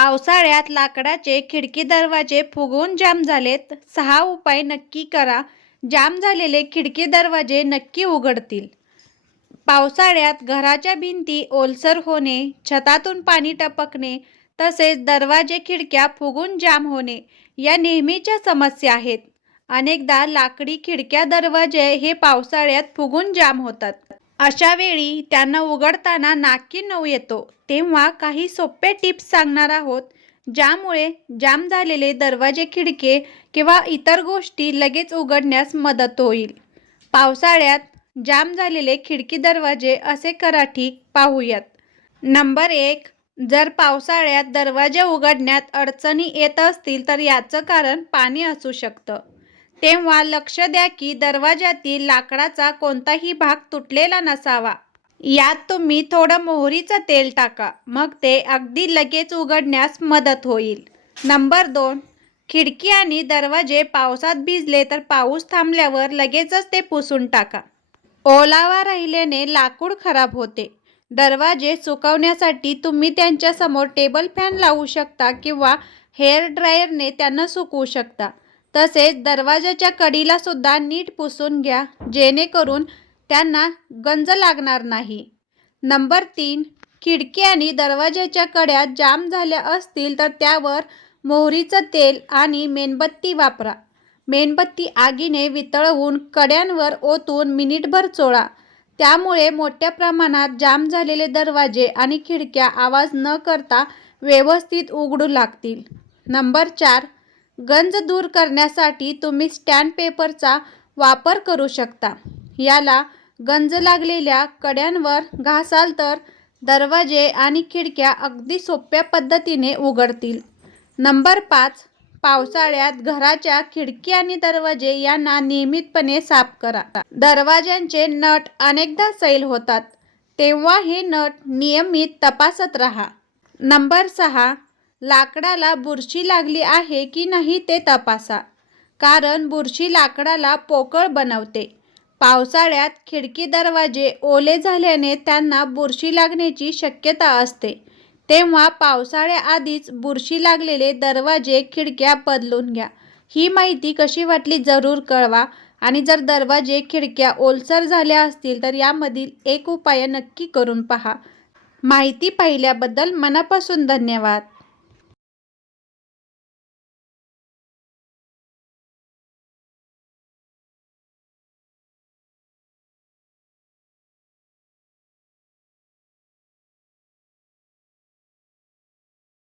पावसाळ्यात लाकडाचे खिडकी दरवाजे फुगवून जाम झालेत. सहा उपाय नक्की करा. जाम झालेले खिडकी दरवाजे नक्की उघडतील. पावसाळ्यात घराच्या भिंती ओलसर होणे छतातून पाणी टपकणे तसेच दरवाजे खिडक्या फुगून जाम होणे या नेहमीच्या समस्या आहेत. अनेकदा लाकडी खिडक्या दरवाजे हे पावसाळ्यात फुगून जाम होतात. अशा वेळी त्यांना उघडताना नाकी नऊ येतो. तेव्हा काही सोपे टिप्स सांगणार आहोत ज्यामुळे जाम झालेले दरवाजे खिडके किंवा इतर गोष्टी लगेच उघडण्यास मदत होईल. पावसाळ्यात जाम झालेले खिडकी दरवाजे असे करा ठीक पाहूयात. नंबर एक जर पावसाळ्यात दरवाजे उघडण्यात अडचणी येत असतील तर याचं कारण पाणी असू शकतं. तेव्हा लक्ष द्या की दरवाजातील लाकडाचा कोणताही भाग तुटलेला नसावा. यात तुम्ही थोडं मोहरीचं तेल टाका. मग ते अगदी लगेच उघडण्यास मदत होईल. नंबर दोन. खिडकी आणि दरवाजे पावसात भिजले तर पाऊस थांबल्यावर लगेचच ते पुसून टाका. ओलावा राहिल्याने लाकूड खराब होते. दरवाजे सुकवण्यासाठी तुम्ही त्यांच्यासमोर टेबल फॅन लावू शकता किंवा हेअर ड्रायरने त्यांना सुकवू शकता. तसेच दरवाजाच्या कडीला सुद्धा नीट पुसून घ्या जेणेकरून त्यांना गंज लागणार नाही. नंबर तीन खिडकी आणि दरवाजाच्या कड्या जाम झाल्या असतील तर त्यावर मोहरीचं तेल आणि मेणबत्ती वापरा. मेणबत्ती आगीने वितळवून कड्यांवर ओतून मिनिटभर चोळा. त्यामुळे मोठ्या प्रमाणात जाम झालेले दरवाजे आणि खिडक्या आवाज न करता व्यवस्थित उघडू लागतील. नंबर चार गंज दूर करण्यासाठी तुम्ही स्टॅन्ड पेपरचा वापर करू शकता. याला गंज लागलेल्या कड्यांवर घासाल तर दरवाजे आणि खिडक्या अगदी सोप्या पद्धतीने उघडतील. नंबर पाच पावसाळ्यात घराच्या खिडकी आणि दरवाजे यांना नियमितपणे साफ करा. दरवाज्यांचे नट अनेकदा सैल होतात. तेव्हा हे नट नियमित तपासत राहा. नंबर सहा लाकडाला बुरशी लागली आहे की नाही ते तपासा. कारण बुरशी लाकडाला पोकळ बनवते. पावसाळ्यात खिडकी दरवाजे ओले झाल्याने त्यांना बुरशी लागण्याची शक्यता असते. तेव्हा पावसाळ्याआधीच बुरशी लागलेले दरवाजे खिडक्या बदलून घ्या. ही माहिती कशी वाटली जरूर कळवा आणि जर दरवाजे खिडक्या ओलसर झाल्या असतील तर यामधील एक उपाय नक्की करून पहा. माहिती पाहिल्याबद्दल मनापासून धन्यवाद.